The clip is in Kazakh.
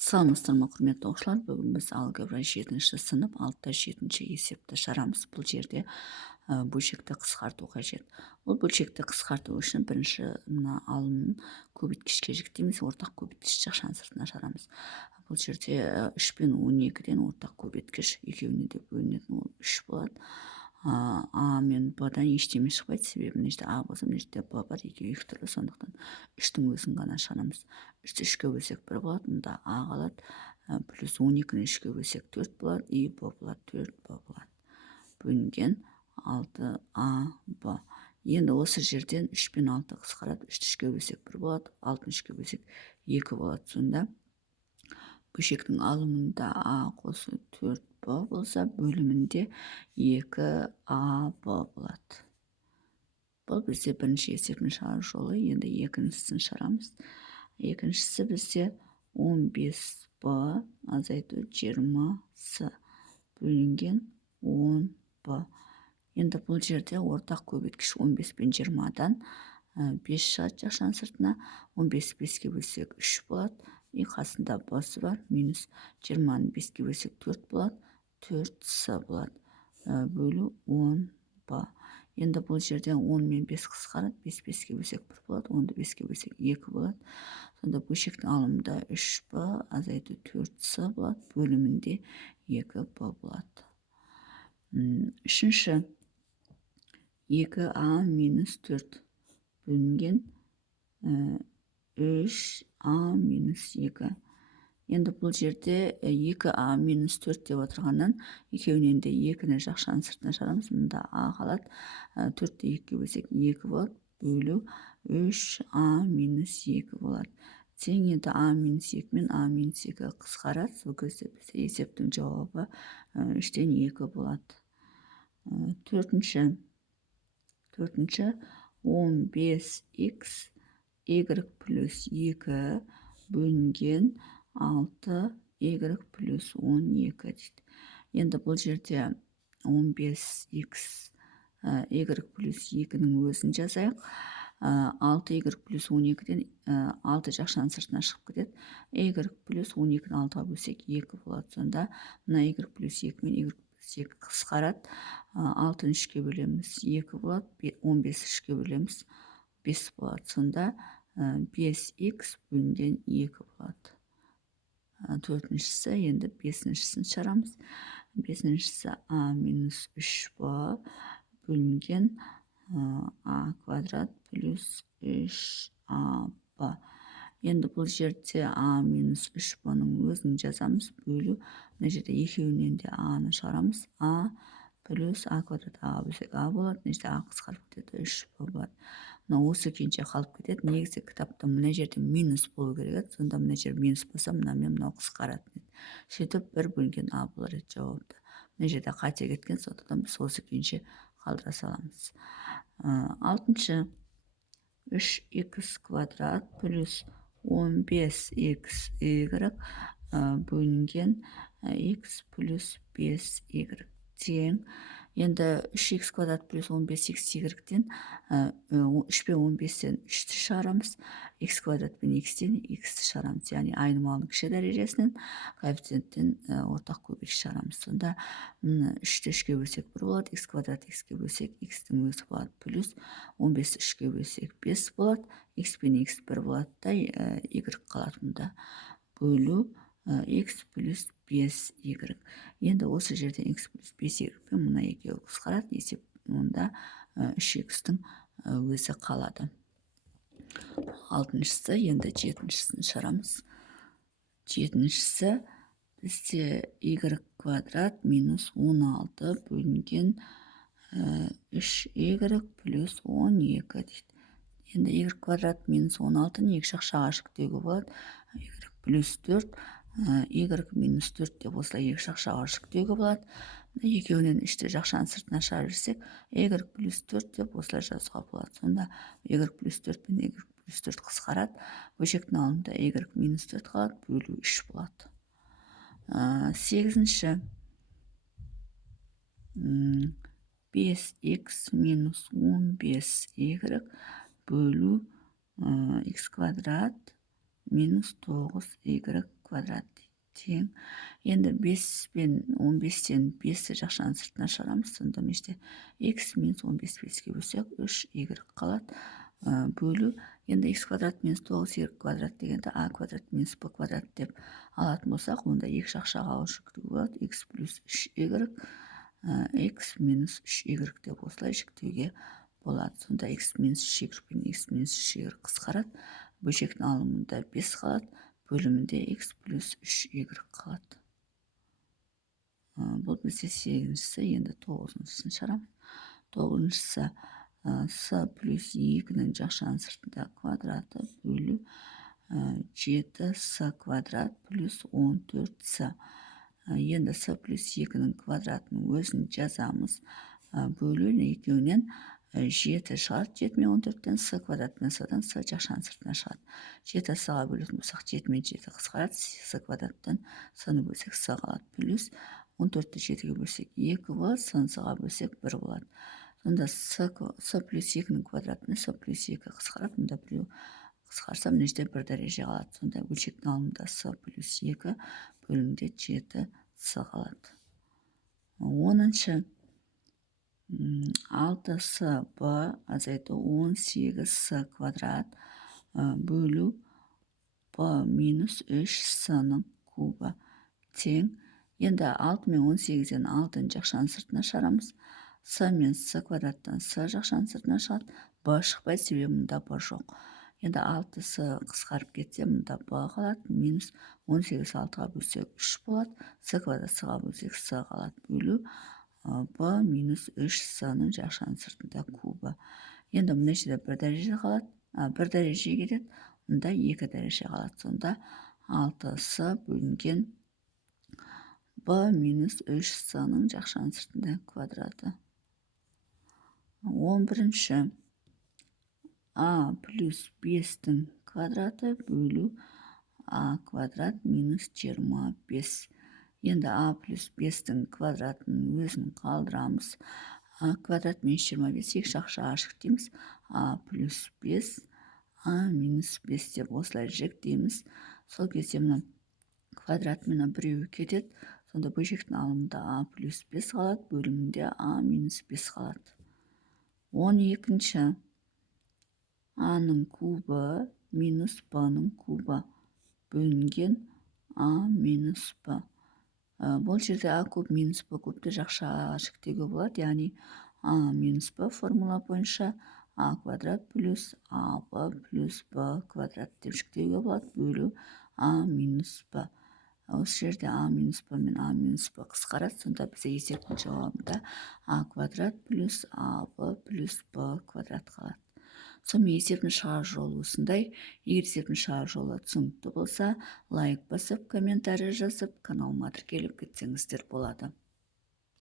Саламатсыздар ма, құрметті оқушылар. Бүгін біз алгебра 7-ші сынып 6-7 есепті шығарамыз. Бұл жерде бөлшекті қысқарту қажет. Бұл бөлшекті қысқарту үшін бірінші мына алымын көбейткішке жіктейміз, ортақ көбейткіш жақшаның сыртына шығарамыз. Бұл жерде 3 пен 12-ден ортақ көбейткіш екеуіне де бөлінетін, ол 3 болады. А мен Б-дан ештеме шықпайды, себебі мына жерде А болса, мына жерде Б бар, екеуі екі түрлі, сондықтан 3-тің өзін ғана шығарамыз. 3-ті 3-ке бөлсек 1 болады, мұнда А қалады, плюс 12-ні 3-ке бөлсек 4 болады, и Б болады, 4 Б болады. Бөлінген 6 А Б. Енді осы жерден 3 пен 6 қысқарады, 3-ті 3-ке бөлсек 1 болады, 6-ны 3-ке бөлсек 2 болады. Сонда бөлшектің алымында А қосы 4 Б болса, бөлімінде 2 А Б болады. Бұл бізде бірінші есептің шығару жолы. Енді екіншісін шығарамыз. Екіншісі бізде 15 Б азайту 20 С бөлінген 10 Б. Енді бұл жерде ортақ көбейткіш 15 пен 20-дан 5 шығады жақшаның сыртына. 15 5-ке бөлсек 3 болады. И қасында Б-сы бар, минус 20-ны 5-ке бөлсек 4 болады, 4 С болады. Бөлу 10 Б. Енді бұл жерден 10 мен 5 қысқарады, 5 5-ке бөлсек 1 болады, 10-ды 5-ке бөлсек 2 болады. Сонда бөлшектің алымында 3 Б азайту 4 С болады, бөлімінде 2 Б болады. Үшінші 2 А минус 4 бөлінген 3 А минус 2. Енді бұл жерде 2 А минус 4 деп отырғаннан, екеуінен де 2-ні жақшаның сыртына шығарамыз. Мұнда А қалады, 4-ті 2-ке бөлсек 2 болады, бөлу 3 А минус 2 болады. Тең енді А минус 2 мен А минус 2 қысқарады. Сол кезде бізде есептің жауабы 3-тен 2 болады. Төртінші 15X Y плюс 2 бөлінген 6Y плюс 12 дейді. Енді бұл жерде 15X Y плюс 2-ның өзін жазайық. 6Y плюс 12-ден 6 жақшаның сыртына шығып кетеді. Y плюс 12-ні 6-ға бөлсек 2 болады. Сонда мына Y плюс 2 мен Y плюс 2 қысқарады. 6-ны 3-ке бөлеміз 2 болады, 15-ні 3-ке бөлеміз 5 болады. Сонда 5X бөлінген 2 болады. Төртіншісі, енді 5-шісін шығарамыз. 5-шісі А минус 3Б бөлінген А квадрат плюс 3АБ. Енді бұл жерде А минус 3Б-ның өзін жазамыз, бөлу. Мына жерде екеуінен де А-ны шығарамыз. А плюс А квадрат А бөлсек А болады. Мына жерде А қысқарып кетеді, 3Б болады. Мына осы күйінше қалып кетеді. Негізі кітапта мына жерде минус болу керек еді. Сонда мына жер минус болса, мынамен мынау қысқаратын еді. Сөйтіп 1 бөлінген А болар еді жауапты. Мына жерде қате кеткен, сондықтан біз осы күйінше қалдыра саламыз. Алтыншы 3Х квадрат плюс 15XY бөлінген Х плюс 5Y тең. Енді 3Х квадрат плюс 15XY-ден 3 пен 15-тен 3-ті шығарамыз. Х квадрат пен Х-тен Х-ті шығарамыз. Яғни айнымалының кіші дәрежесінен коэффициенттен ортақ көбейткіш шығарамыз. Сонда 3-ті 3-ке бөлсек 1 болады, Х квадрат Х-ке бөлсек Х-тің өзі болады, плюс 15-ті 3-ке бөлсек 5 болады, Х пен Х 1 болады да, Y қалады мұнда. Бөлу Х плюс 5Y. Енді осы жерден Х плюс 5Y пен мұна екеуі қысқарады, есеп онда 3Х-тің өзі қалады. Алтыншысы, енді 7-шісін шығарамыз. 7-шісі бізде Y квадрат минус 16 бөлінген 3Y плюс 12 дейді. Енді Y квадрат минус 16-ны екі жақшаға жіктеуге болады. Y плюс 4, Y минус 4 деп осылай екі жақшаға жіктеуге болады. Екеуінен 3-ті жақшаның сыртына шығарып жүрсек, Y плюс 4 деп осылай жазуға болады. Сонда Y плюс 4 пен Y плюс 4 қысқарады. Бөлшектің алымында Y минус 4 қалады, бөлу 3 болады. 8-ші 5Х минус 15Y бөлу Х квадрат минус 9y квадрат тең. Енді 5 пен 15-тен 5-ті жақшаның сыртына шығарамыз. Сонда мына жерде x минус 15 5-ке бөлсек 3y қалады. Бөлу. Енді x квадрат минус 9y квадрат дегенді a квадрат минус b квадрат деп алатын болсақ, онда екі жақшаға жүктеуге болады. x плюс 3y, x минус 3y деп осылай жүктеуге болады. Сонда x минус 3y пен x минус 3y қысқарады. Бөлшектің алымында 5 қалады. Бөлімінде x плюс 3y қалады. Бұл бізде 8-шісі, енді 9-шысын шығарамыз. 9-шысы с плюс 2-нің жақшаның сыртында квадраты бөлу 7с квадрат плюс 14с. Енді с плюс 2-нің квадратының өзін жазамыз. Бөлу екеуінен 7 шығады. 7 мен 14-тен с квадраттан с-дан с жақшаның сыртына шығады. 7 с-ға бөлетін болсақ, 7 мен 7 қысқарады. С квадраттан с-ны бөлсек с қалады. Плюс 14-ті 7-ге бөлсек 2 болады. С-ға бөлсек 1 болады. Сонда с плюс 2-нің квадратына с плюс 2 қысқарады. Мұнда біреу қысқарса, мына жерде 1 дәреже қалады. Сонда бөлшектің алымында с плюс 2 бөлімде 7 с қалады. 10-шы 6с б азайту 18с квадрат бөлу б минус 3с-ның кубы тең. Енді 6 мен 18-ден 6-ның жақшаның сыртына шығарамыз. с мен с квадраттан с жақшаның сыртына шығады. б шықпайды, себебі мұнда б жоқ. Енді 6с қысқарып кетсе, мұнда б қалады. Минус 18 6-ға бөлсек 3 болады. с квадрат с-ға бөлсек с қалады. Бөлу б минус 3с-ның жақшаның сыртында кубы. Енді мына жерде 1 дәреже қалады. 1 дәреже кетеді. Мұнда 2 дәреже қалады. Сонда 6с бөлінген б минус 3с-ның жақшаның сыртында квадраты. 11-ші а плюс 5-тің квадраты бөлу а квадрат минус 25. Енді а плюс 5-тің квадратының өзін қалдырамыз. А квадрат минус 25 екі жақшаға жүктейміз. А плюс 5, а минус 5 деп осылай жүктейміз. Сол кезде мына квадрат мені біреуі кетеді. Сонда бөлшектің алымында а плюс 5 қалады. Бөлімінде а минус 5 қалады. 12-ші а-ның кубы минус б-ның кубы бөлінген а минус б. Бұл жерде а куб минус б кубты жақшаға жүктеуге болады. Яғни а минус б формула бойынша а квадрат плюс аб плюс б квадрат деп жүктеуге болады. Бөлу а минус б. Осы жерде а минус б мен а минус б қысқарады. Сонда бізде есептің жауабында а квадрат плюс аб плюс б квадрат қалады. Сонымен есептің шығару жолы осындай. Егер есептің шығару жолы түсінікті болса, лайк басып, комментарий жазып, каналыма тіркеліп кетсеңіздер болады.